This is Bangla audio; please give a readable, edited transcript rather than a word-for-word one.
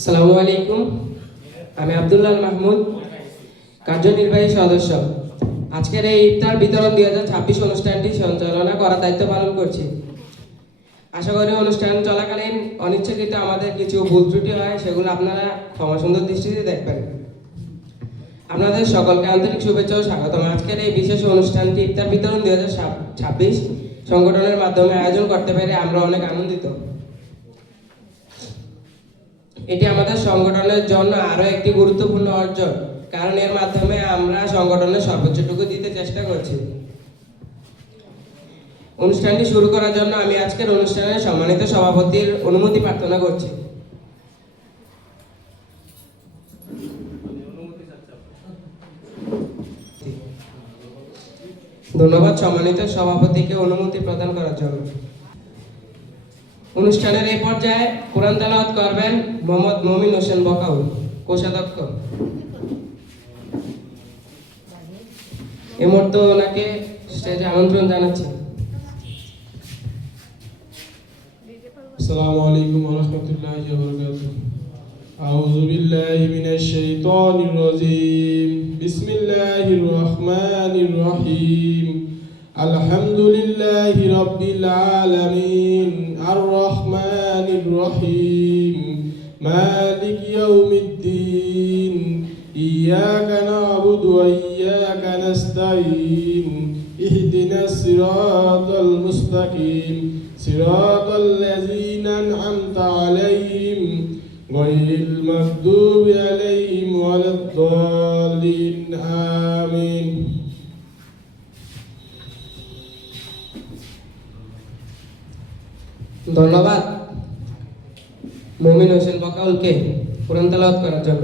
আসসালামু আলাইকুম। আমি আব্দুল্লাহ মাহমুদ, কার্যনির্বাহী সদস্য। আজকের এই ইফতার বিতরণ 2026 অনুষ্ঠানটি সঞ্চালনা করার দায়িত্ব পালন করছি। আশা করি অনুষ্ঠান চলাকালীন অনিচ্ছাকৃত আমাদের কিছু ভুল ত্রুটি হয়, সেগুলো আপনারা ক্ষমা সুন্দর দৃষ্টিতে দেখবেন। আপনাদের সকলকে আন্তরিক শুভেচ্ছা ও স্বাগতম। আজকের এই বিশেষ অনুষ্ঠানটি ইফতার বিতরণ 2026 সংগঠনের মাধ্যমে আয়োজন করতে পেরে আমরা অনেক আনন্দিত। এটি আমাদের সংগঠনের জন্য আরো একটি গুরুত্বপূর্ণ অর্জন, কারণ এর মাধ্যমে আমরা সংগঠনের সর্বোচ্চটুকু দিতে চেষ্টা করছি। অনুষ্ঠানটি শুরু করার জন্য আমি আজকের অনুষ্ঠানের সম্মানিত সভাপতির অনুমতি প্রার্থনা করছি। ধন্যবাদ সম্মানিত সভাপতিকে অনুমতি প্রদান করার জন্য। অনুষ্ঠানের এই পর্যায়ে কোরআন তেলাওয়াত করবেন মোহাম্মদ মমিন হোসেন বকাউল, কোষাধ্যক্ষ। এই মুহূর্তে ওনাকে স্টেজে আমন্ত্রণ জানাচ্ছি। আসসালামু আলাইকুম ওয়া রাহমাতুল্লাহি ওয়া বারাকাতুহু। আউযু বিল্লাহি মিনাশ শাইতানির রাজীম। বিসমিল্লাহির রহমানির রহিম। আলহামদুলিল্লাহি রাব্বিল আলামিন আর রহমানির রহিম মালিক ইয়াউমিদ্দিন ইয়াকা না'বুদু ওয়া ইয়াকা নাস্তাঈন ইহদিনাস সিরাতাল মুস্তাকিম সিরাতাল লাযীনা আন'আমতা আলাইহিম গায়রিল মাগদুবি আলাইহিম ওয়ালাদ-দাল্লিন আমিন। ধন্যবাদ মমিন হোসেন বকাউলকে কোরআন তেলাওয়াত করার জন্য।